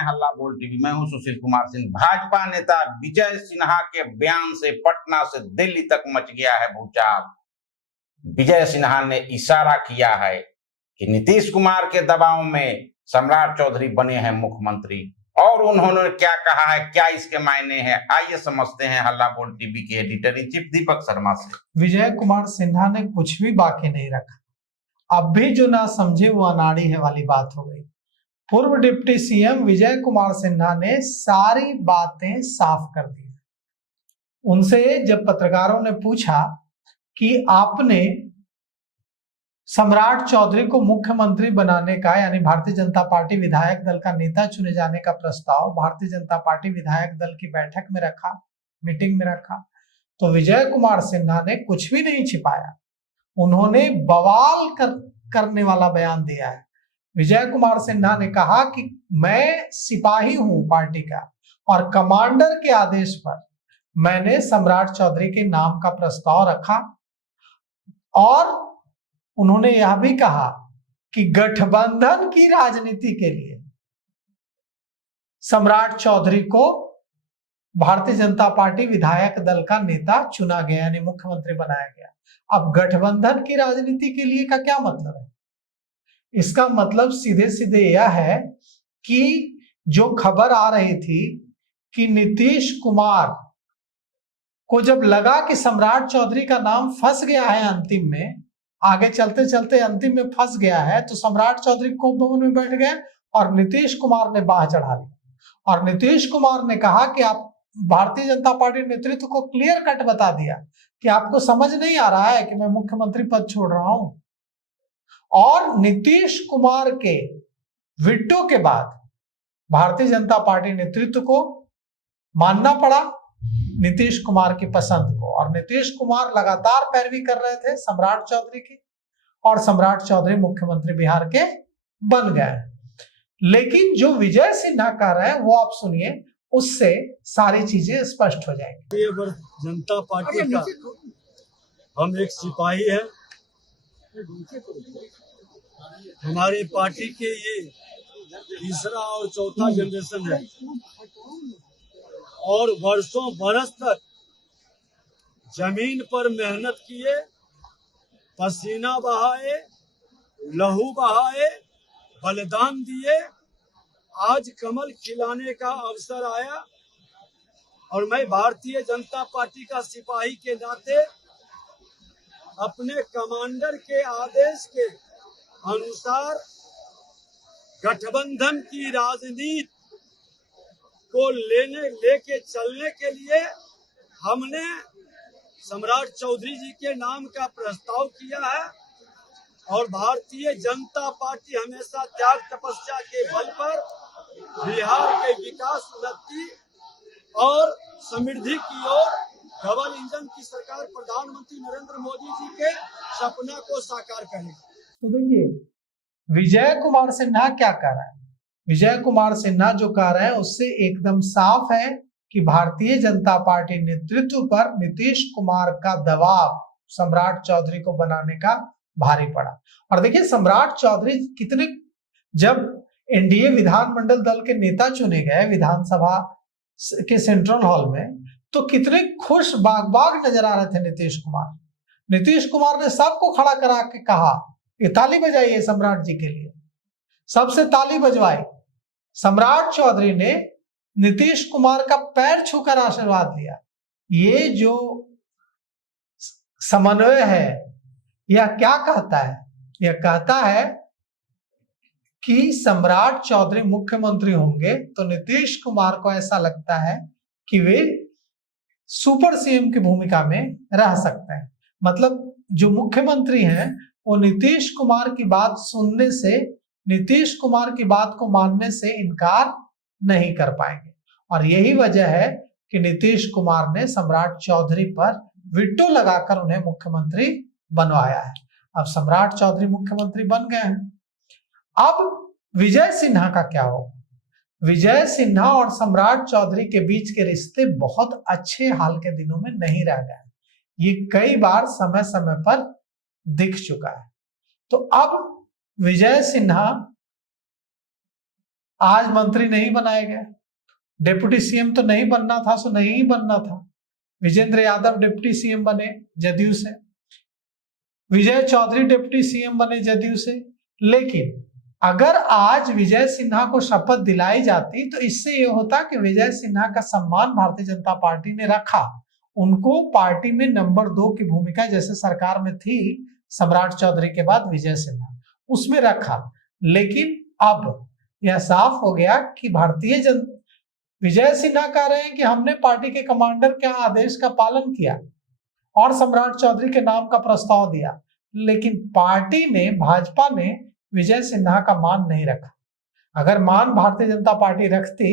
हैं हल्ला बोल टीवी। मैं हूं सुशील कुमार सिंह। भाजपा नेता विजय सिन्हा के बयान से पटना से दिल्ली तक मच गया है भूचाल। विजय सिन्हा ने इशारा किया है कि नीतीश कुमार के दबाव में सम्राट चौधरी बने हैं मुख्यमंत्री। और उन्होंने क्या कहा है, क्या इसके मायने हैं, आइए समझते हैं हल्ला बोल टीवी के editor in chief Deepak Sharma से। विजय कुमार सिन्हा ने कुछ भी बाकी नहीं रखा। अब भी जो ना समझे वो अनाड़ी है वाली बात हो गई। पूर्व डिप्टी सीएम विजय कुमार सिन्हा ने सारी बातें साफ कर दी। उनसे जब पत्रकारों ने पूछा कि आपने सम्राट चौधरी को मुख्यमंत्री बनाने का, यानी भारतीय जनता पार्टी विधायक दल का नेता चुने जाने का प्रस्ताव भारतीय जनता पार्टी विधायक दल की बैठक में रखा, मीटिंग में रखा, तो विजय कुमार सिन्हा ने कुछ भी नहीं छिपाया। उन्होंने बवाल करने वाला बयान दिया है। विजय कुमार सिन्हा ने कहा कि मैं सिपाही हूं पार्टी का और कमांडर के आदेश पर मैंने सम्राट चौधरी के नाम का प्रस्ताव रखा। और उन्होंने यह भी कहा कि गठबंधन की राजनीति के लिए सम्राट चौधरी को भारतीय जनता पार्टी विधायक दल का नेता चुना गया, यानी मुख्यमंत्री बनाया गया। अब गठबंधन की राजनीति के लिए का क्या मतलब है? इसका मतलब सीधे सीधे यह है कि जो खबर आ रही थी कि नीतीश कुमार को जब लगा कि सम्राट चौधरी का नाम फंस गया है, अंतिम में आगे चलते चलते अंतिम में फंस गया है, तो सम्राट चौधरी कोप भवन में बैठ गए और नीतीश कुमार ने बाह चढ़ा लिया। और नीतीश कुमार ने कहा कि आप भारतीय जनता पार्टी नेतृत्व को क्लियर कट बता दिया कि आपको समझ नहीं आ रहा है कि मैं मुख्यमंत्री पद छोड़ रहा हूं। और नीतीश कुमार के विटो के बाद भारतीय जनता पार्टी नेतृत्व को मानना पड़ा नीतीश कुमार की पसंद को। और नीतीश कुमार लगातार पैरवी कर रहे थे सम्राट चौधरी की, और सम्राट चौधरी मुख्यमंत्री बिहार के बन गए। लेकिन जो विजय सिन्हा कह रहे हैं वो आप सुनिए, उससे सारी चीजें स्पष्ट हो जाएंगी। जनता पार्टी का हम एक सिपाही है। हमारी पार्टी के ये तीसरा और चौथा जनरेशन है और वर्षों बरस तक जमीन पर मेहनत किए, पसीना बहाए, लहू बहाए, बलिदान दिए। आज कमल खिलाने का अवसर आया और मैं भारतीय जनता पार्टी का सिपाही के नाते अपने कमांडर के आदेश के अनुसार गठबंधन की राजनीति को लेके चलने के लिए हमने सम्राट चौधरी जी के नाम का प्रस्ताव किया है। और भारतीय जनता पार्टी हमेशा त्याग तपस्या के बल पर बिहार के विकास, उन्नति और समृद्धि की ओर डबल इंजन की सरकार प्रधानमंत्री नरेंद्र मोदी जी के सपना को साकार करेगी। तो देखिए विजय कुमार सिन्हा क्या कह रहा है। विजय कुमार सिन्हा जो कह रहे हैं उससे एकदम साफ है कि भारतीय जनता पार्टी नेतृत्व पर नीतीश कुमार का दबाव सम्राट चौधरी को बनाने का भारी पड़ा। और देखिए सम्राट चौधरी कितने, जब एनडीए विधानमंडल दल के नेता चुने गए विधानसभा के सेंट्रल हॉल में, तो कितने खुश बाग नजर आ रहे थे नीतीश कुमार। नीतीश कुमार ने सबको खड़ा करा के कहा कि ताली बजाइए सम्राट जी के लिए। सबसे ताली बजवाई। सम्राट चौधरी ने नीतीश कुमार का पैर छूकर आशीर्वाद लिया। ये जो समन्वय है यह क्या कहता है? यह कहता है कि सम्राट चौधरी मुख्यमंत्री होंगे तो नीतीश कुमार को ऐसा लगता है कि वे सुपर सीएम की भूमिका में रह सकते हैं। मतलब जो मुख्यमंत्री हैं वो नीतीश कुमार की बात सुनने से, नीतीश कुमार की बात को मानने से इनकार नहीं कर पाएंगे। और यही वजह है कि नीतीश कुमार ने सम्राट चौधरी पर विटो लगाकर उन्हें मुख्यमंत्री बनवाया है। अब सम्राट चौधरी मुख्यमंत्री बन गए हैं। अब विजय सिन्हा का क्या होगा? विजय सिन्हा और सम्राट चौधरी के बीच के रिश्ते बहुत अच्छे हाल के दिनों में नहीं रह गए। ये कई बार समय समय पर दिख चुका है। तो अब विजय सिन्हा आज मंत्री नहीं बनाए गए, डिप्टी सीएम तो नहीं बनना था सो नहीं बनना था। विजेंद्र यादव डिप्टी सीएम बने जदयू से, विजय चौधरी डिप्टी सीएम बने जदयू से। लेकिन अगर आज विजय सिन्हा को शपथ दिलाई जाती तो इससे यह होता कि विजय सिन्हा का सम्मान भारतीय जनता पार्टी ने रखा, उनको पार्टी में नंबर 2 की भूमिका जैसे सरकार में थी सम्राट चौधरी के बाद विजय सिन्हा, उसमें रखा। लेकिन अब यह साफ हो गया कि विजय सिन्हा कह रहे हैं कि हमने पार्टी के कमांडर के आदेश का पालन किया और सम्राट चौधरी के नाम का प्रस्ताव दिया, लेकिन पार्टी ने, भाजपा ने विजय सिन्हा का मान नहीं रखा। अगर मान भारतीय जनता पार्टी रखती,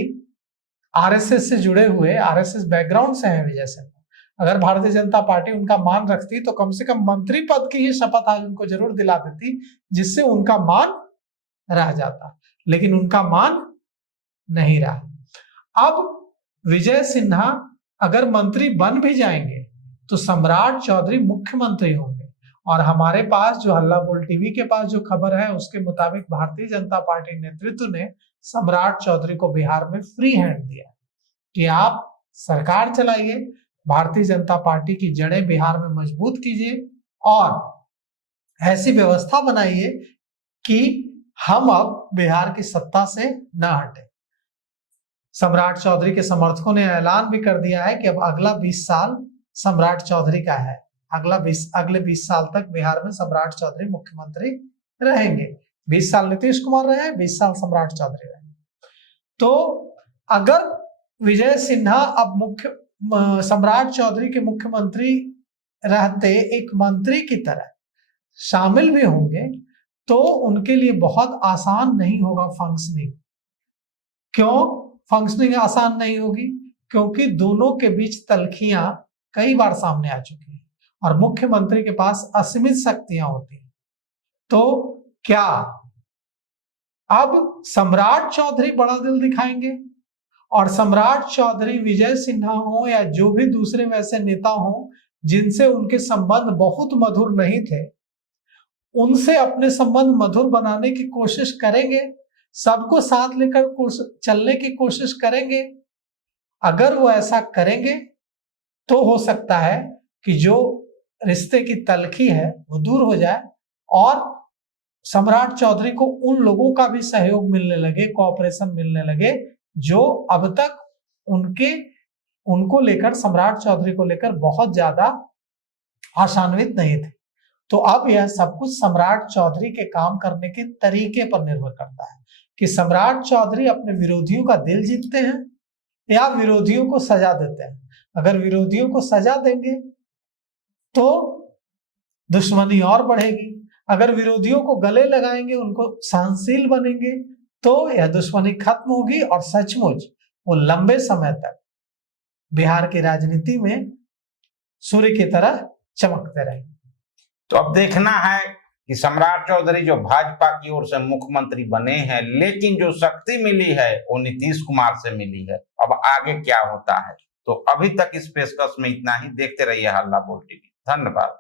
आरएसएस से जुड़े हुए, आरएसएस बैकग्राउंड से हैं विजय सिन्हा, अगर भारतीय जनता पार्टी उनका मान रखती तो कम से कम मंत्री पद की ही शपथ आज उनको जरूर दिला देती, जिससे उनका मान रह जाता। लेकिन उनका मान नहीं रहा। अब विजय सिन्हा अगर मंत्री बन भी जाएंगे तो सम्राट चौधरी मुख्यमंत्री होंगे। और हमारे पास जो हल्ला बोल टीवी के पास जो खबर है उसके मुताबिक भारतीय जनता पार्टी नेतृत्व ने सम्राट चौधरी को बिहार में फ्री हैंड दिया कि आप सरकार चलाइए, भारतीय जनता पार्टी की जड़ें बिहार में मजबूत कीजिए और ऐसी व्यवस्था बनाइए कि हम अब बिहार की सत्ता से न हटे। सम्राट चौधरी के समर्थकों ने ऐलान भी कर दिया है कि अब अगला 20 साल सम्राट चौधरी का है। अगले 20 साल तक बिहार में सम्राट चौधरी मुख्यमंत्री रहेंगे। 20 साल नीतीश कुमार रहे, 20 साल सम्राट चौधरी रहे। तो अगर विजय सिन्हा अब सम्राट चौधरी के मुख्यमंत्री रहते एक मंत्री की तरह शामिल भी होंगे तो उनके लिए बहुत आसान नहीं होगा फंक्शनिंग। क्यों फंक्शनिंग आसान नहीं होगी? क्योंकि दोनों के बीच तल्खियां कई बार सामने आ चुकी हैं और मुख्यमंत्री के पास असीमित शक्तियां होती हैं। तो क्या अब सम्राट चौधरी बड़ा दिल दिखाएंगे और सम्राट चौधरी विजय सिन्हा हो या जो भी दूसरे वैसे नेता हो जिनसे उनके संबंध बहुत मधुर नहीं थे, उनसे अपने संबंध मधुर बनाने की कोशिश करेंगे, सबको साथ लेकर चलने की कोशिश करेंगे? अगर वो ऐसा करेंगे तो हो सकता है कि जो रिश्ते की तलखी है वो दूर हो जाए और सम्राट चौधरी को उन लोगों का भी सहयोग मिलने लगे, कोऑपरेशन मिलने लगे जो अब तक उनको लेकर, सम्राट चौधरी को लेकर बहुत ज्यादा आशान्वित नहीं थे। तो अब यह सब कुछ सम्राट चौधरी के काम करने के तरीके पर निर्भर करता है कि सम्राट चौधरी अपने विरोधियों का दिल जीतते हैं या विरोधियों को सजा देते हैं। अगर विरोधियों को सजा देंगे तो दुश्मनी और बढ़ेगी, अगर विरोधियों को गले लगाएंगे, उनको सहनशील बनेंगे तो यह दुश्मनी खत्म होगी और सचमुच वो लंबे समय तक बिहार की राजनीति में सूर्य की तरह चमकते रहेंगे। तो अब देखना है कि सम्राट चौधरी जो भाजपा की ओर से मुख्यमंत्री बने हैं, लेकिन जो शक्ति मिली है वो नीतीश कुमार से मिली है। अब आगे क्या होता है? तो अभी तक इस पेशकश में इतना ही। देखते रहिए हल्ला बोल टीवी। धन्यवाद।